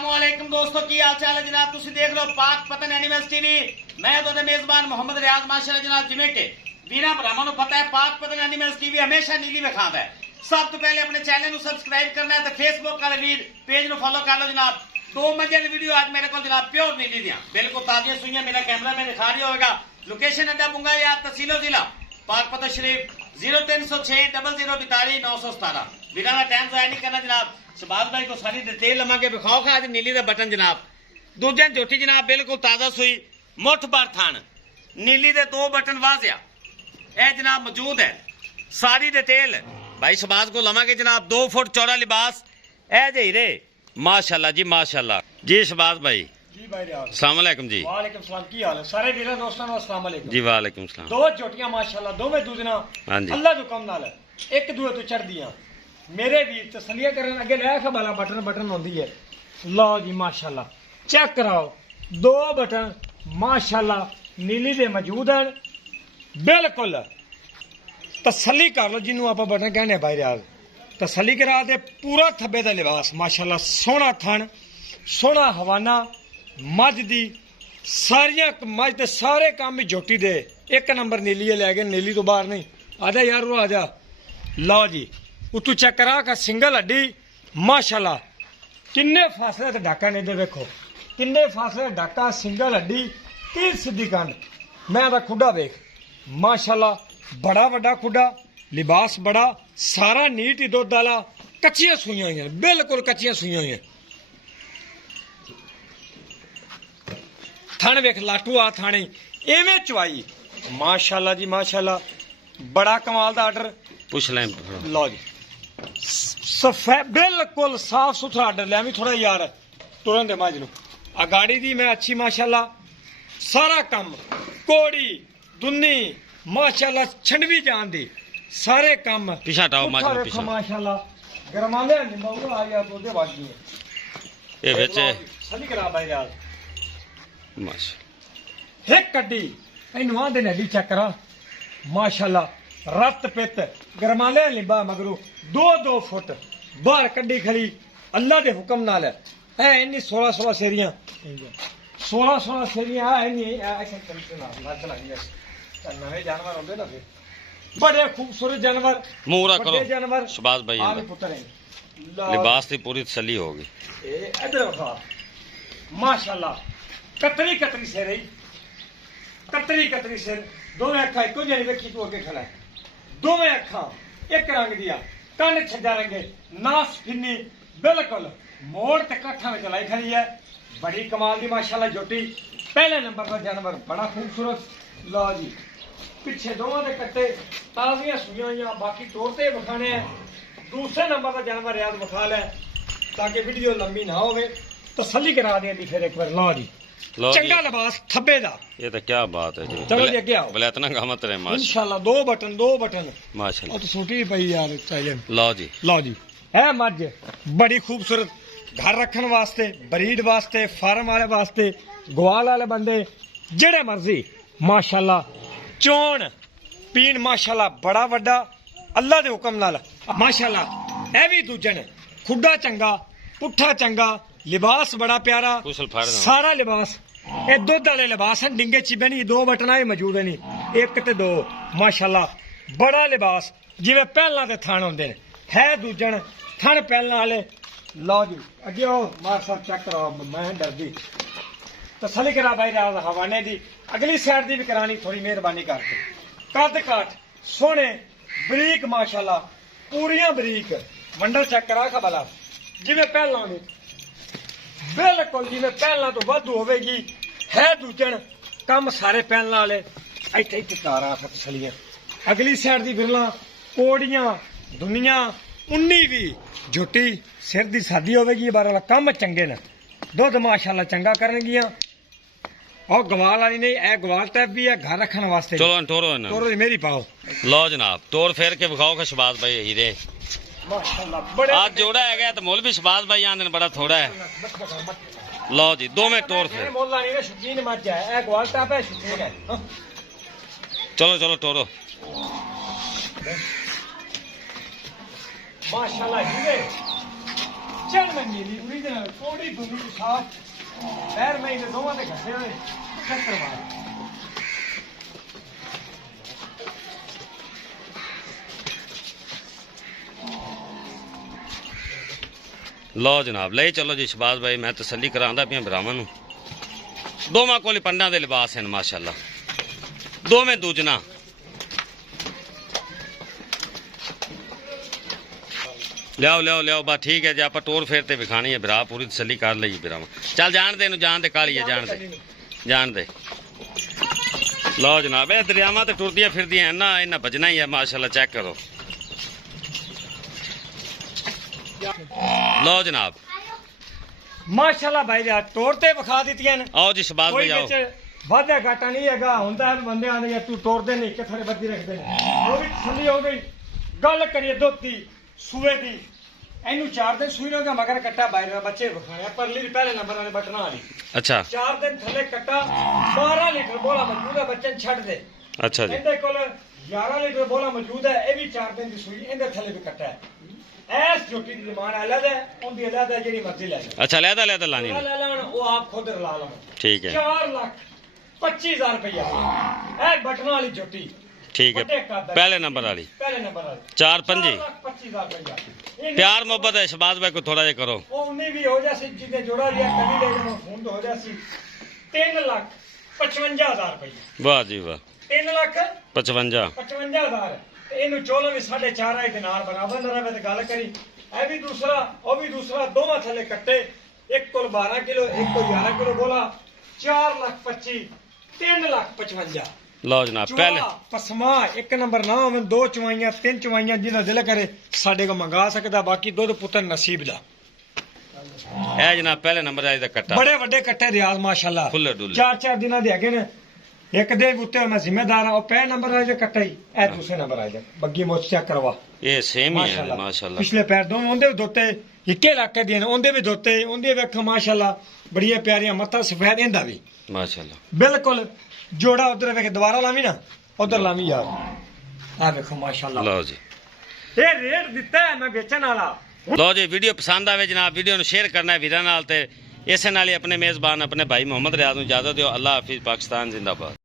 अस्सलामुअलैकुम दोस्तों की हाल चाल है जनाब। तुसी देख लो पाक पतन एनिमल्स टीवी। मैं तो मेजबान मोहम्मद रियाज माशाल्लाह जनाब। जिमें के वीरा भरावां नूं पता है पाक पतन एनिमल्स टीवी हमेशा नीली विखांदा है। सब तो पहले अपने चैनल नूं सब्सक्राइब करना है तो फेसबुक वाले वीर पेज नूं फॉलो कर लो जनाब। दो मजे की वीडियो आज मेरे को जनाब प्योर नीली दियां बिल्कुल ताज़ियां सुइयां मेरा कैमरा में दिखा रही होगा। लोकेशन अड्डा बुंगा या तहसीलो जिला पाक पतन शरीफ 0306 0042 917। वीरा का टाइम जाया नहीं करना जनाब। शबाज भाई को सारी डिटेल लवांगे विखाओ खा आज नीली का बटन जनाब। दूजे झोटी जनाब बिल्कुल ताजा सुई मुठ भर थान नीली दे दो बटन वाजिया ए जनाब मौजूद है। सारी डिटेल भाई शबाज को लवांगे जनाब। 2 फुट चौड़ा लिबास ए जे हीरे माशाल्लाह जी माशाल्लाह जी। शबाज भाई जी भाई अस्सलाम वालेकुम जी। वालेकुम सलाम की हाल है सारे वीर दोस्तों को अस्सलाम वालेकुम जी वालेकुम सलाम। दो झोटियां माशाल्लाह दोवें दूधना हां जी अल्लाह जो कम नाल एक दूए तो चढ़दियां मेरे वीर तसलिया करन अगे ले खबाला बटन बटन होंदी है। लो जी माशाल्लाह चेक कराओ दो बटन माशाल्लाह नीली दे मौजूद हैं। बिल्कुल तसल्ली कर लो जिन्हों आप बटन कहने भाई रियाज तसल्ली करा दे। पूरा थब्बे का लिबास माशाल्लाह सोहना थन सोहना हवाना मझ दी सारियां मझ ते सारे काम ही झोटी दे एक नंबर नीली लै गए। नीली तो बाहर नहीं आजा यार वो आजा। लो जी उतू चेक करा का सिंगल हड्डी माशाल्लाह किन्ने फासले ते डाका नहीं दे देखो किन्ने फासले डाका सिंगल हड्डी तीर सीधी कंड मैं दा खुडा वेख माशाल्लाह बड़ा वड्डा खुडा लिबास बड़ा सारा नीट ही दुध वाला कच्चियां सुइयां हुई बिल्कुल कच्चियां सुइयां हुई। थन वेख लाटू आ थाने एवें चवाई माशाल्लाह जी माशाल्लाह बड़ा कमाल दा आर्डर पूछ लें। लो जी सफेद बिल्कुल साफ सुथरा आर्डर लिया भी थोड़ा यार तुरंत दे माज आ गाड़ी दी मैं अच्छी माशाल्लाह सारा कम कोड़ी दुन्नी माशाल्लाह छंडवी जान दी सारे काम पीछा हटाओ माज देखो पीछा माशाल्लाह गरमाले निंबू आ गया तो दे वाजी ये बेचे सही करा भाई यार माशा एक कड्डी इनू आंदे ने दी चेक करा माशाल्लाह रत पित गरमाले लिबा मगरू 2-2 फुट बाहर कड्डी खड़ी अल्लाह दे हुक्म नाल है इन्नी 16 सेरियां 16 सेरियां है इन्नी ऐसे नवे जानवर होंदे ना फिर बड़े खूबसूरत जानवर मूरा करो जानवर शबाज भाई आ भी पुत्र है लिबास की पूरी तसल्ली होगी। ए इधर वखा माशाल्लाह कतरी कतरी सिर है कतरी सिर दोवें अखा एको जनी वेखी तू अगे खड़ा है दोवें अखा एक रंग दिया कंड छजा रंगे नास फिन्नी बिल्कुल मोड़ ते कट्ठा में चलाई खड़ी है। बड़ी कमाल दी माशाल्लाह जोटी पहले नंबर का जानवर बड़ा खूबसूरत। लो जी पिछे दोवां दे कट्टे ताजियां सुइयां हुई बाकी तोड़ते विखाने हैं। दूसरे नंबर का जानवर याद विखा ले ताकि वीडियो लंबी ना होवे तसल्ली करा दें फिर एक बार। लो जी चंगा लिबास थब्बे दा ये तो क्या बात है जी। चलो जी अगे आओ इतना गमत रहे माशा इंशाल्लाह दो बटन माशाल्लाह तो सूटी पई यार चाहिए। लो जी है मझ बड़ी खूबसूरत घर रखने वास्ते ब्रीड वास्ते फार्म वाले वास्ते ग्वाल वाले बंदे जेड़े मर्जी माशाल्लाह चोण पीन माशाल्लाह बड़ा वड्डा अल्लाह दे हुक्म नाल माशाल्लाह ए भी दूजन खुडा चंगा पुट्ठा चंगा लिबास बड़ा प्यारा सारा लिबास ये दुध वाले लिबास हैं डिंगे चिबे नहीं 2 बटना ही मौजूद है नहीं 1 ते 2 माशाल्लाह बड़ा लिबास जिवें पहला दे थान होंदे ने है दूजन थन पहला वाले। लो जी अगे आओ मार साहब चेक करो मैं डरदी तसल्ली करा भाई राज हवाने दी अगली साइड दी भी करानी थोड़ी मेहरबानी करके कद काठ सोने बरीक माशाल्लाह पूरियां बरीक मंडल चेक करा खबला जिवें पहला होनी बिल्कुल जिवें पहला तो वाधू होवेगी है दूजन कम सारे पहलने वाले इत्थे इत्थे तारा तसलियां अगली साइड दी बिरला कोड़ियां दुनिया 19 भी झोटी सिर दी सादी होवेगी बार वाला कम चंगे ने दुध माशाल्लाह चंगा करनगियां और गवाल वाली नहीं ए गवाल टाइप भी है घर रखने वास्ते। चलो टोरो मेरी पाओ। लो जनाब तोड़ फेर के विखाओ के शबाज भाई हीरे माशाल्लाह बड़े आज जोड़ा है तो मुल भी शबाज भाई आंदे बड़ा थोड़ा है। लो जी 2 में तोड़ फेर मोला नहीं शकीन मच है ए गवाल टाइप है शकीन है। चलो टोरो माशाल्लाह हीरे ਚੜ ਮੈਂ ਨੀਲੀ ਓਰੀਜਨਲ ਥੋੜੀ ਦੁਨੀ ਦੀ ਸਾਥ ਪੈਰ ਮੈਂ ਇਹਦੇ ਦੋਵਾਂ ਤੇ ਘੱਟੇ ਹੋਏ ਚੱਕਰ ਮਾਰ लो जनाब ले चलो जी शहबाज भाई मैं तसल्ली करांदा पिया भरावां नूं दोवां कोल पंडां दे लिबास हैं माशाअल्लाह दोवें दूजना लियाओ लियाओ लियाओ बस ठीक है जी आप टोर फेर ते विखानी है भरा पूरी तसल्ली कर लई भरावां चल जान दे इनू जान दे काली है जान दे लो जनाब ये दरियावां ते टुरदियां फिरदियां हैं ना इन्हां बजना ही है माशाअल्लाह चेक करो लो जनाब ਮਾਸ਼ਾਅੱਲਾ ਭਾਈ ਦਾ ਤੋੜ ਤੇ ਵਿਖਾ ਦਿੱਤੀਆਂ ਨੇ आओ जी शहबाज ਕੋਈ भाई आओ ਵਿੱਚ ਵਾਧਾ ਘਾਟਾ ਨਹੀਂ ਹੈਗਾ ਹੁੰਦਾ ਹੈ ਬੰਦੇ ਆਂਦੇ ਤੂੰ ਤੋੜਦੇ ਨਹੀਂ ਕਿੱਥੇ ਬੱਦੀ ਰੱਖਦੇ ਨੇ ਉਹ ਵੀ ਥੱਲੀ ਹੋ ਗਈ ਗੱਲ ਕਰੀਏ ਦੁੱਧ ਦੀ ਸੂਏ ਦੀ ਇਹਨੂੰ 4 ਦਿਨ ਸੂਈ ਹੋਗਾ ਮਗਰ ਕੱਟਾ ਬਾਹਰ ਦਾ ਬੱਚੇ ਵਿਖਾਣੇ ਪਰਲੀ ਪਹਿਲੇ ਨੰਬਰ ਵਾਲੇ ਬਟਨਾਂ ਵਾਲੀ अच्छा 4 ਦਿਨ ਥੱਲੇ ਕੱਟਾ 12 ਲੀਟਰ ਬੋਲਾ ਮੌਜੂਦ ਹੈ ਬੱਚੇ ਛੱਡ ਦੇ अच्छा जी ਇਹਦੇ ਕੋਲ 11 ਲੀਟਰ ਬੋਲਾ ਮੌਜੂਦ ਹੈ ਇਹ ਵੀ 4 ਦਿਨ ਦੀ ਸੂਈ ਇਹਦੇ ਥੱਲੇ ਵੀ ਕੱਟਾ ਹੈ ਐਸ ਜੋਟੀ ਦੀ ਡਿਮਾਂਡ ਅਲੱਗ ਹੈ ਉਹਦੀ ਅਲੱਗ ਹੈ ਜਿਹੜੀ ਮਰਜ਼ੀ ਲੈ ਲੈ अच्छा लहदा लहदा लानी ਲੈ ਲੈਣ ਉਹ ਆਪ ਖੁਦ ਰਲਾ ਲੈਣ ठीक है 4,25,000 रुपया ਇਹ ਬਟਨਾਂ ਵਾਲੀ ਜੋਟੀ ठीक है ਵੱਡੇ ਕੱਦ ਦਾ। पहले नंबर वाली ਪਹਿਲੇ ਨੰਬਰ ਵਾਲੀ 4-5 4,25,000 रुपया प्यार मोहब्बत है शहबाज भाई को थोड़ा जा करो ਉਹ ਉਨੀ ਵੀ ਹੋ ਜਾਸੀ ਜਿਹਦੇ ਜੋੜਾ ਲਿਆ ਕਦੀ ਲੈ ਜਾਣਾ ਫੋਨ ਤੋਂ ਹੋ ਜਾਸੀ 3,55,000 रुपया वाह जी वाह 55 3,55,000 ਤੇ ਇਹਨੂੰ ਚੋਲੋ ਵੀ 4.5 ਦੇ ਨਾਲ ਬਰਾਬਰ ਨਾ ਰਵੇ ਤੇ ਗੱਲ ਕਰੀ ਇਹ ਵੀ ਦੂਸਰਾ ਉਹ ਵੀ ਦੂਸਰਾ ਦੋਵਾਂ ਥੱਲੇ ਕੱਟੇ ਇੱਕ ਕੋਲ 12 ਕਿਲੋ ਇੱਕ ਕੋਲ 11 ਕਿਲੋ ਬੋਲਾ 4,25,000 3,55,000 लो जनाब पहले ਪਸਮਾ ਇੱਕ ਨੰਬਰ ਨਾ ਹੋਵੇ ਦੋ ਚਵਾਈਆਂ ਤਿੰਨ ਚਵਾਈਆਂ ਜਿਹਦਾ ਦਿਲ ਕਰੇ ਸਾਡੇ ਕੋ ਮੰਗਾ ਸਕਦਾ ਬਾਕੀ ਦੁੱਧ ਪੁੱਤਰ ਨਸੀਬ ਦਾ है जनाब पहले नंबर वाली दा कट्टा ਬੜੇ ਵੱਡੇ ਕੱਟੇ ਰਿਆਜ਼ ਮਾਸ਼ਾਅੱਲਾ खुले डुले 4-4 ਦਿਨਾਂ ਦੇ ਹੈਗੇ ਨੇ ਇੱਕ ਦੇ ਉੱਤੇ ਮੈਂ ਜ਼ਿੰਮੇਦਾਰ ਆ ਉਹ ਪਹਿਲੇ ਨੰਬਰ ਵਾਲੇ ਦੇ ਕੱਟਾ ਹੀ ਇਹ ਦੂਸਰੇ ਨੰਬਰ ਆ ਜਾ ਬੱਗੀ ਮੋਚ ਚੈੱਕ ਕਰਵਾ ये सेम ही है माशाल्लाह ਪਿਛਲੇ ਪੈਰ ਦੋਵੇਂ ਉਹਦੇ ਵੀ ਦੋਤੇ ਇੱਕੇ ਇਲਾਕੇ ਦੇ ਨੇ ਉਹਦੇ ਵੀ ਦੋਤੇ ਉਹਦੇ ਵੇਖੋ ਮਾਸ਼ਾਅੱਲਾ ਬੜੀਆਂ ਪਿਆਰੀਆਂ ਮੱਥਾ ਸਫੈਦ ਇਹਦਾ ਵੀ माशाल्लाह ਬਿਲਕੁਲ ਜੋੜਾ ਉਧਰ ਵੇਖ ਦੁਬਾਰਾ ਲਾਵੀ ਨਾ ਉਧਰ ਲਾਵੀ ਯਾਰ ਆ ਵੇਖੋ ਮਾਸ਼ਾਅੱਲਾ लो जी ਇਹ ਰੇਟ ਦਿੱਤਾ ਹੈ ਮੈਂ ਵੇਚਣ ਵਾਲਾ लो जी वीडियो पसंद आवे जनाब वीडियो ਨੂੰ शेयर करना है वीरां नाल ते इसे नाल ही अपने मेजबान अपने भाई मोहम्मद रियाज ਨੂੰ इजाजत दियो अल्लाह हाफिज पाकिस्तान जिंदाबाद।